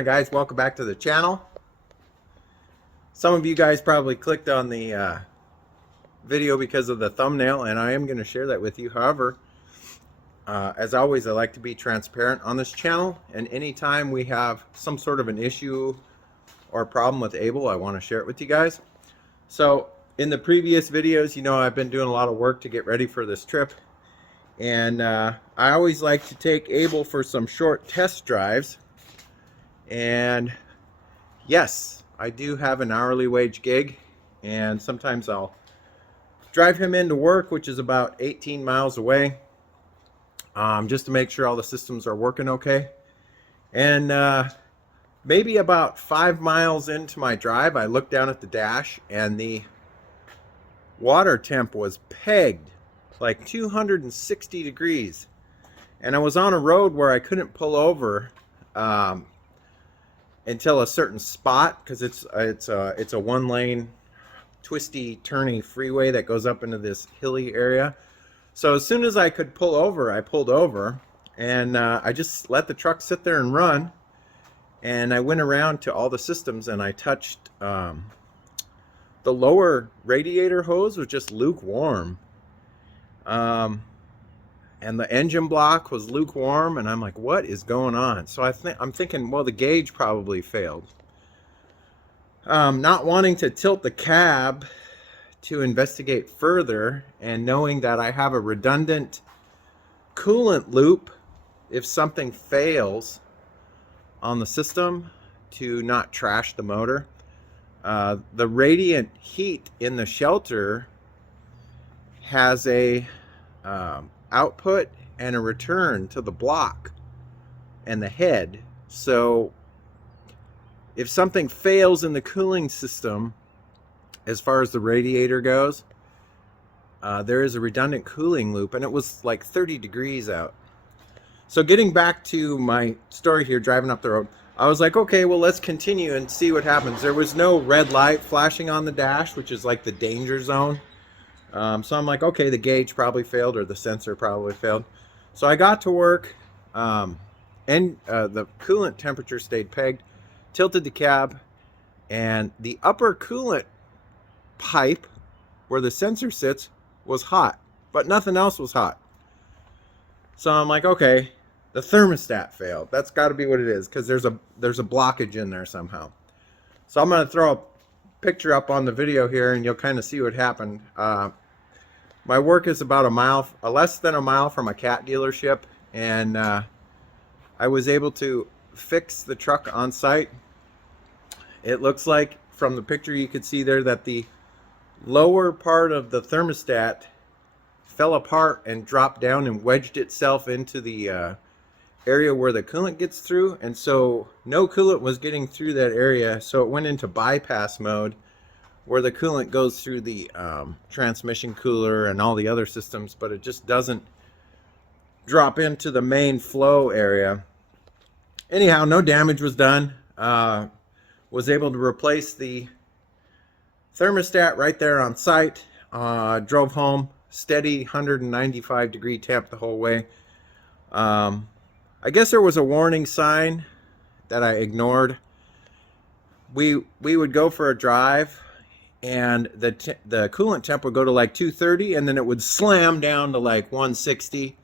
morning, guys. Welcome back to the channel. Some of you guys probably clicked on the video because of the thumbnail, and I am going to share that with you. However, as always, I like to be transparent on this channel, and anytime we have some sort of an issue or problem with Abel, I want to share it with you guys. So in the previous videos, you know, I've been doing a lot of work to get ready for this trip, and I always like to take Abel for some short test drives. And yes, I do have an hourly wage gig, and sometimes I'll drive him into work, which is about 18 miles away, just to make sure all the systems are working okay. And maybe about 5 miles into my drive, I looked down at the dash and the water temp was pegged like 260 degrees. And I was on a road where I couldn't pull over until a certain spot, because it's a one-lane twisty turny freeway that goes up into this hilly area. So as soon as I could pull over, I pulled over, and I just let the truck sit there and run. And I went around to all the systems, and I touched the lower radiator hose was just lukewarm, and the engine block was lukewarm, and I'm like, what is going on? So I'm thinking, well, the gauge probably failed. Not wanting to tilt the cab to investigate further, and knowing that I have a redundant coolant loop if something fails on the system to not trash the motor. The radiant heat in the shelter has a output and a return to the block and the head. So if something fails in the cooling system, as far as the radiator goes, there is a redundant cooling loop, and it was like 30 degrees out. So getting back to my story here, driving up the road, I was like, okay, well, let's continue and see what happens. There was no red light flashing on the dash, which is like the danger zone. So I'm like, okay, the gauge probably failed, or the sensor probably failed. So I got to work, and the coolant temperature stayed pegged, tilted the cab, and the upper coolant pipe where the sensor sits was hot, but nothing else was hot. So I'm like, okay, the thermostat failed. That's got to be what it is, because there's a blockage in there somehow. So I'm going to throw a picture up on the video here, and you'll kind of see what happened. My work is about a mile, less than a mile from a cat dealership, and I was able to fix the truck on site. It looks like from the picture you could see there that the lower part of the thermostat fell apart and dropped down and wedged itself into the area where the coolant gets through, and so no coolant was getting through that area, so it went into bypass mode, where the coolant goes through the transmission cooler and all the other systems, but it just doesn't drop into the main flow area. Anyhow, no damage was done. Was able to replace the thermostat right there on site. Drove home, steady 195 degree temp the whole way. I guess there was a warning sign that I ignored. We would go for a drive, and the coolant temp would go to like 230, and then it would slam down to like 160,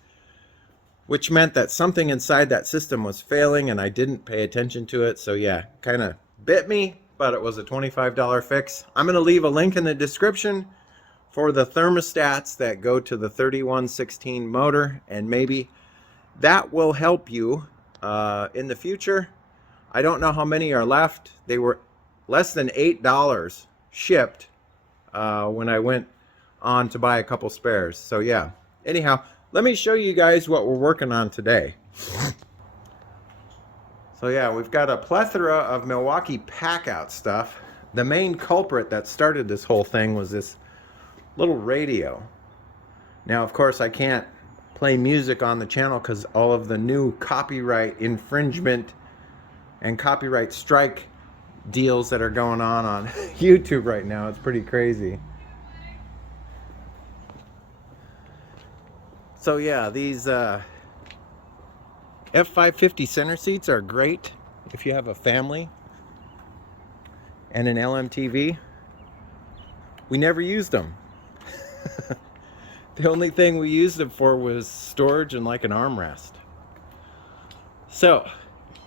which meant that something inside that system was failing, and I didn't pay attention to it. So yeah, kind of bit me, but it was a $25 fix. I'm going to leave a link in the description for the thermostats that go to the 3116 motor, and maybe that will help you in the future. I don't know how many are left. They were less than $8 shipped when I went on to buy a couple spares. So yeah, anyhow, let me show you guys what we're working on today. So yeah, we've got a plethora of Milwaukee pack-out stuff. The main culprit that started this whole thing was this little radio. Now, of course, I can't play music on the channel because all of the new copyright infringement and copyright strike deals that are going on YouTube right now. It's pretty crazy. So yeah, these F550 center seats are great. if you have a family and an LMTV, we never used them. The only thing we used them for was storage and like an armrest. So,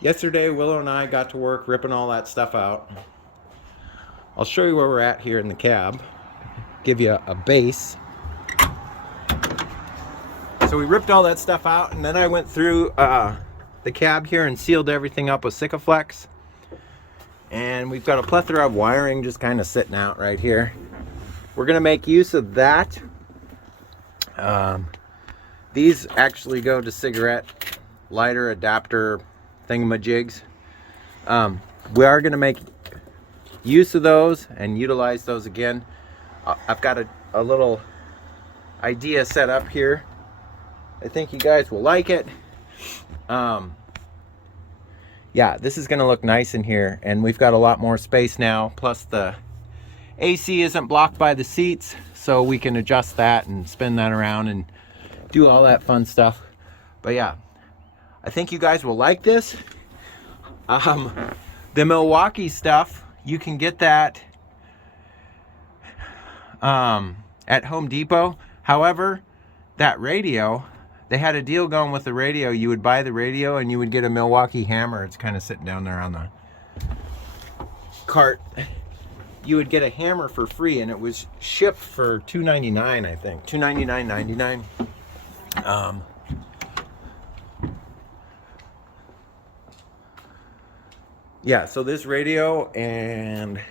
yesterday Willow and I got to work ripping all that stuff out. I'll show you where we're at here in the cab. Give you a base. So we ripped all that stuff out, and then I went through the cab here and sealed everything up with Sikaflex. And we've got a plethora of wiring just kind of sitting out right here. We're gonna make use of that. These actually go to cigarette lighter adapter thingamajigs. We are gonna make use of those and utilize those again. I've got a little idea set up here. I think you guys will like it. Yeah, this is gonna look nice in here, and we've got a lot more space now, plus the AC isn't blocked by the seats, so we can adjust that and spin that around and do all that fun stuff. But yeah, I think you guys will like this. The Milwaukee stuff, you can get that at Home Depot. However, that radio, they had a deal going with the radio. You would buy the radio and you would get a Milwaukee hammer. It's kind of sitting down there on the cart. You would get a hammer for free, and it was shipped for $2.99, I think. $2.99.99. Yeah, so this radio and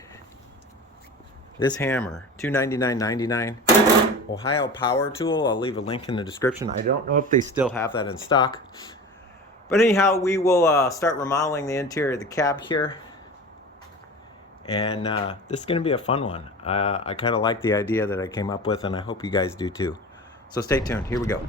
this hammer, $2.99.99. Ohio Power Tool, I'll leave a link in the description. I don't know if they still have that in stock. But anyhow, we will start remodeling the interior of the cab here. And this is going to be a fun one. I kind of like the idea that I came up with, and I hope you guys do too. So stay tuned. Here we go.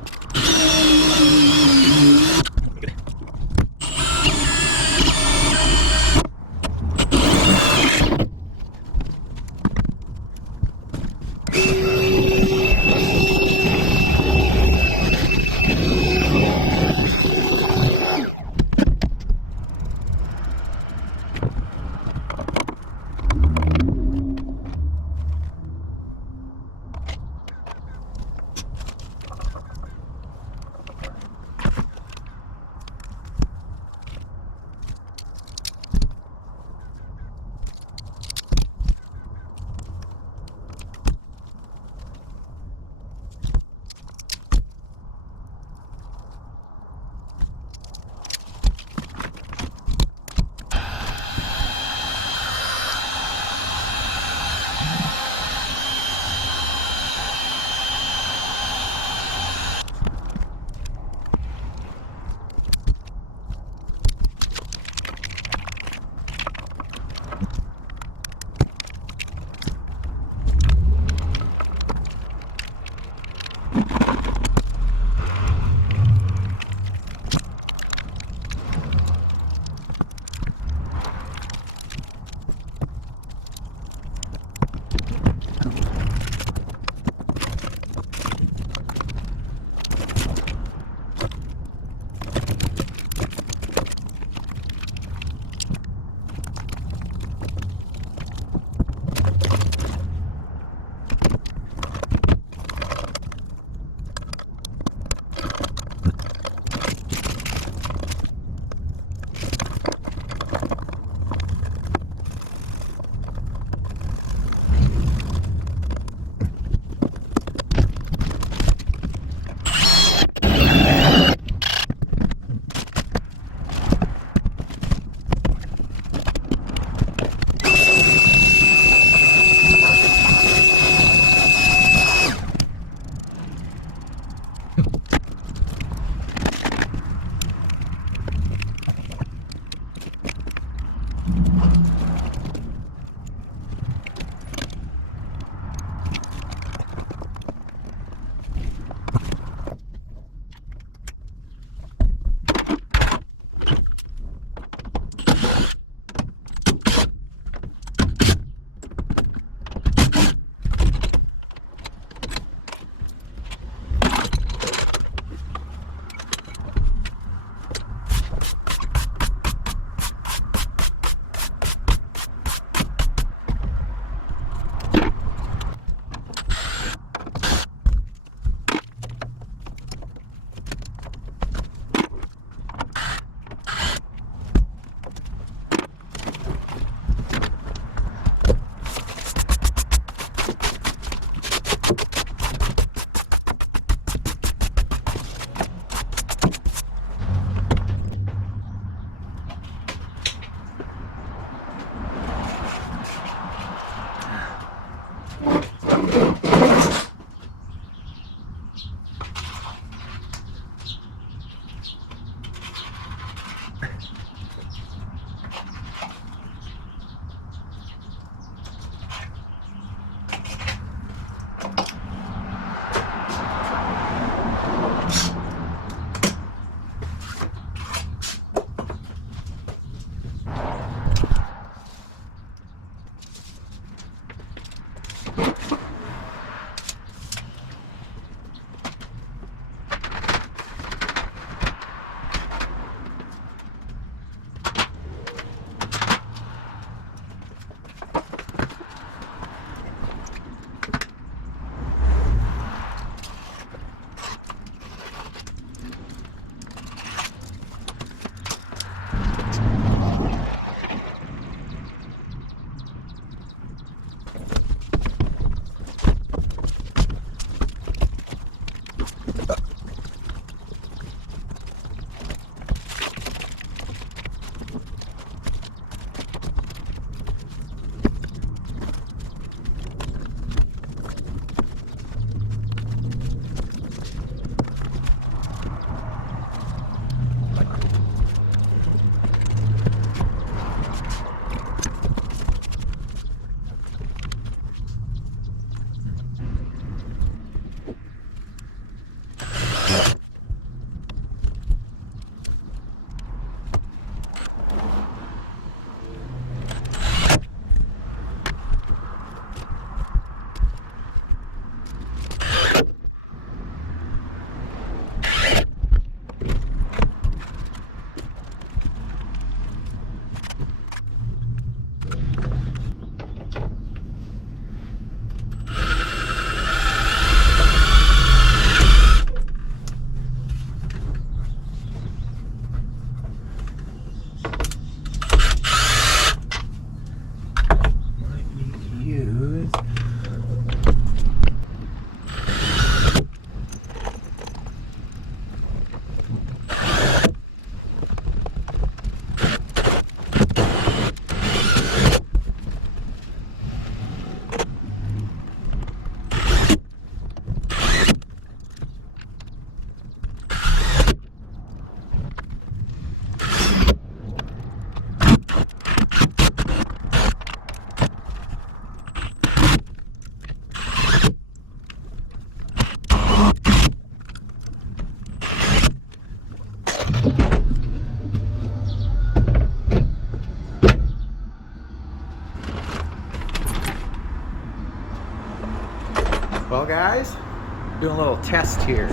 Doing a little test here,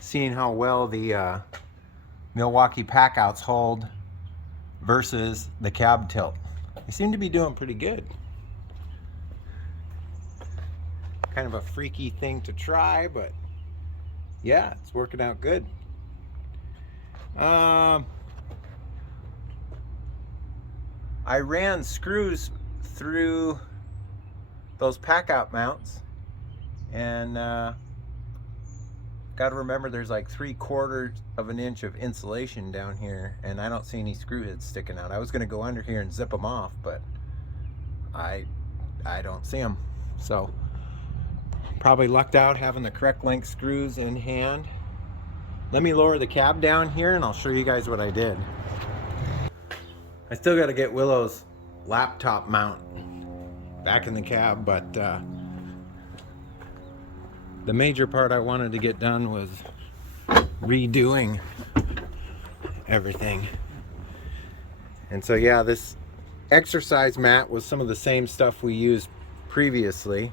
seeing how well the Milwaukee packouts hold versus the cab tilt. They seem to be doing pretty good. Kind of a freaky thing to try, but yeah, it's working out good. I ran screws through those packout mounts, and got to remember there's like 3/4 of an inch of insulation down here, and I don't see any screw heads sticking out. I was going to go under here and zip them off, but I don't see them. So probably lucked out having the correct length screws in hand. Let me lower the cab down here and I'll show you guys what I did. I still got to get Willow's laptop mount back in the cab, but the major part I wanted to get done was redoing everything. And so yeah, this exercise mat was some of the same stuff we used previously,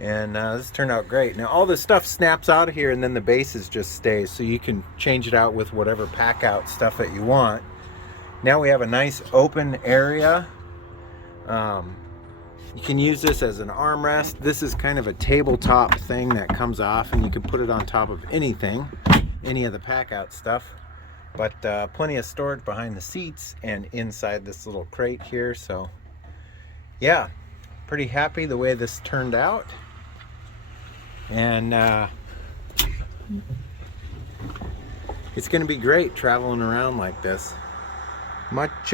and this turned out great. Now all this stuff snaps out of here and then the bases just stays, so you can change it out with whatever pack out stuff that you want. Now we have a nice open area. You can use this as an armrest. This is kind of a tabletop thing that comes off, and you can put it on top of anything, any of the pack out stuff. But plenty of storage behind the seats and inside this little crate here. So yeah, pretty happy the way this turned out. And it's going to be great traveling around like this. Much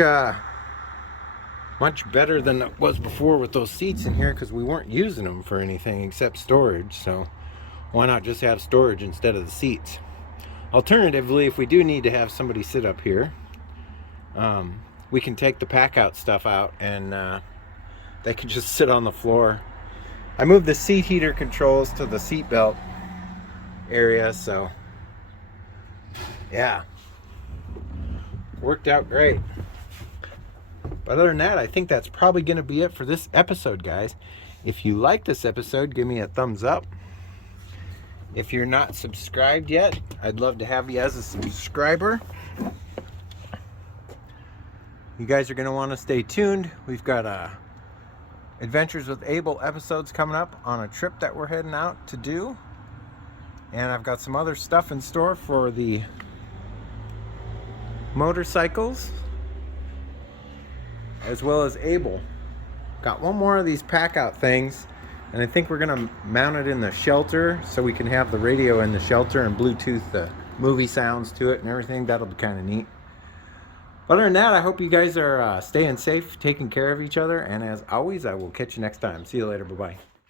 better than it was before with those seats in here, because we weren't using them for anything except storage. So why not just have storage instead of the seats? Alternatively, if we do need to have somebody sit up here, we can take the pack out stuff out and they can just sit on the floor. I moved the seat heater controls to the seat belt area, so yeah, worked out great. But other than that, I think that's probably going to be it for this episode, guys. If you like this episode, give me a thumbs up. If you're not subscribed yet, I'd love to have you as a subscriber. You guys are going to want to stay tuned. We've got Adventures with Abel episodes coming up on a trip that we're heading out to do. And I've got some other stuff in store for the motorcycles, as well as Abel. Got one more of these pack out things, and I think we're gonna mount it in the shelter so we can have the radio in the shelter and Bluetooth the movie sounds to it and everything. That'll be kind of neat. But other than that, I hope you guys are staying safe, taking care of each other, and as always, I will catch you next time. See you later. Bye-bye.